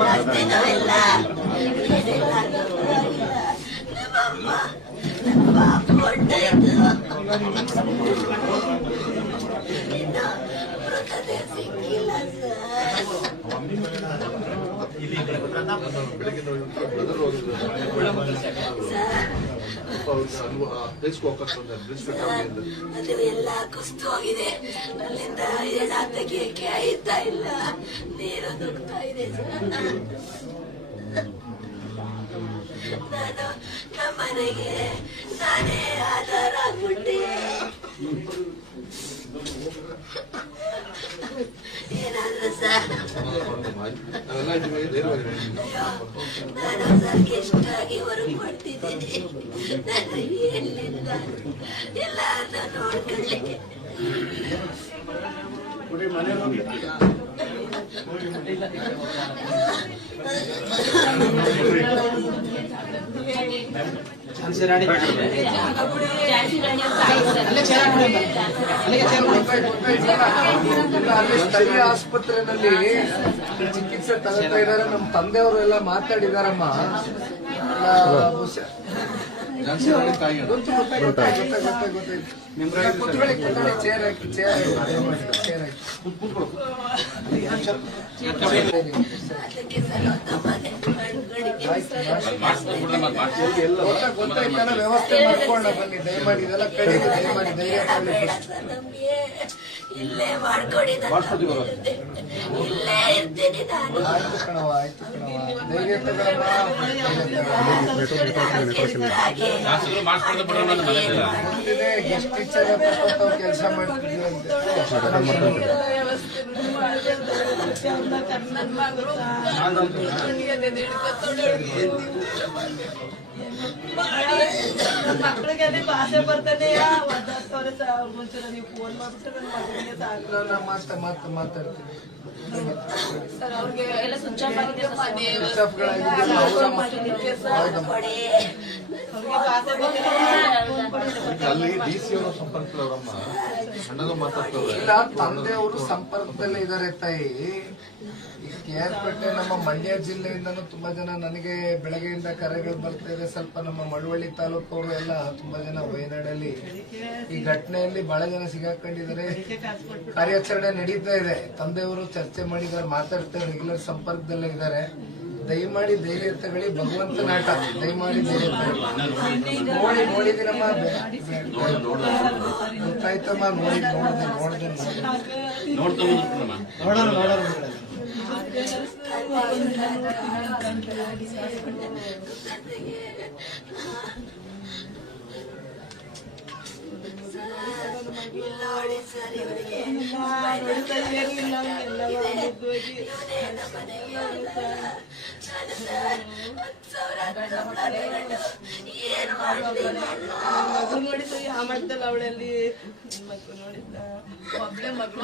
ಸಿಕ್ಕಿಲ್ಲ ಅದು ಎಲ್ಲ ಕುಸ್ತು ಹೋಗಿದೆ. ಅಲ್ಲಿಂದ ಎಡ ತೆಗಿಯಕ್ಕೆ ಆಯ್ತಾ ಇಲ್ಲ, ನೀರು ನುಗ್ತಾ ಇದೆ ಸರ್. ನಾನು ನಮ್ಮನೆಗೆ ನಾನೇ ಆಧಾರ ಆಗ್ಬಿಟ್ಟೆ. ಏನಾದ್ರು ಸರ್ ನಾನು ಸರ್ಗೆ ಇಷ್ಟಾಗಿ ಹೊರಗೆ ಮಾಡ್ತಿದ್ದೀನಿ. ನಾನು ಎಲ್ಲಿಂದ ಎಲ್ಲ ನೋಡ್ಕೊಳ್ಳಿಕ್ಕೆ ಸ್ಥಳೀಯ ಆಸ್ಪತ್ರೆಯಲ್ಲಿ ಚಿಕಿತ್ಸೆ ತಗೋತಾ ಇದ್ದಾರೆ. ನಮ್ಮ ತಂದೆಯವರು ಎಲ್ಲ ಮಾತಾಡಿದಾರಮ್ಮ. ಚೇರ್ ಹಾಕಿ ಗೊತ್ತಾಯ್ತಾನ ವ್ಯವಸ್ಥೆ ಮಾಡ್ಕೊಂಡ ಬನ್ನಿ ದಯಮಾಡಿ. ಇದೆಲ್ಲ ಕಡೆಗೆ ದಯಮಾಡಿ ಧೈರ್ಯ ಇಲ್ಲೇ ಮಾಡ್ಕೊಡಿ. ಇಲ್ಲೇ ಇರ್ತೀನಿ ನಾನು. ಆಯ್ತು ಕಣವ, ಆಯ್ತು ಕಣವ, ಧೈರ್ಯ ತಗೊಳಮ್ಮ. ಗೆಸ್ಟ್ ಟೀಚರ್ ಕೆಲಸ ಮಾಡ್ತಿದ್ವಿ ಅಂತ ಮಕ್ಕಳಿಗೆ ಭಾಷೆ ಬರ್ತಾನೆ. ಮುಂಚೆ ನೀವು ಫೋನ್ ಮಾಡ್ಬಿಟ್ರೆ ಮಾತಾಡ್ತೀನಿ. ಸರ್ ಅವ್ರಿಗೆ ಎಲ್ಲ ಸ್ವಿಚ್ ಆಫ್ ಆಗಿದೆ. ಇಲ್ಲ, ತಂದೆಯವರು ಸಂಪರ್ಕದಲ್ಲೇ ಇದ್ದಾರೆ ತಾಯಿ. ಈ KR ಪೇಟೆ ನಮ್ಮ ಮಂಡ್ಯ ಜಿಲ್ಲೆಯಿಂದನೂ ತುಂಬಾ ಜನ ನನಗೆ ಬೆಳಗ್ಗೆಯಿಂದ ಕರೆಗಳು ಬರ್ತಾ ಇದೆ. ಸ್ವಲ್ಪ ನಮ್ಮ ಮಳವಳ್ಳಿ ತಾಲೂಕವರು ಎಲ್ಲ ತುಂಬಾ ಜನ ವಯನಾಡಲ್ಲಿ ಈ ಘಟನೆಯಲ್ಲಿ ಬಹಳ ಜನ ಸಿಗಾಕೊಂಡಿದ್ದಾರೆ. ಕಾರ್ಯಾಚರಣೆ ನಡೀತಾ ಇದೆ. ತಂದೆಯವರು ಚರ್ಚೆ ಮಾಡಿದ್ದಾರೆ, ಮಾತಾಡ್ತಾರೆ, ರೆಗ್ಯುಲರ್ ಸಂಪರ್ಕದಲ್ಲೇ ಇದ್ದಾರೆ. ದಯಮಾಡಿ ಧೈರ್ಯ ತಗೊಳ್ಳಿ, ಭಗವಂತನ ಆಟ. ದಯಮಾಡಿ ಧೈರ್ಯ ತಗೊಳ್ಳಿ. ನೋಡಿದಿನಮ್ಮ, ಗೊತ್ತಾಯ್ತಮ್ಮ, ನೋಡಿದೆ. ನೋಡಿದ್ದ ಯಾವ ಮಟ್ಟದಲ್ಲಿ ಅವಳಲ್ಲಿ ಮಕ್ಕಳು ನೋಡಿದ್ದ ಒಬ್ಳೆ ಮಕ್ಕಳು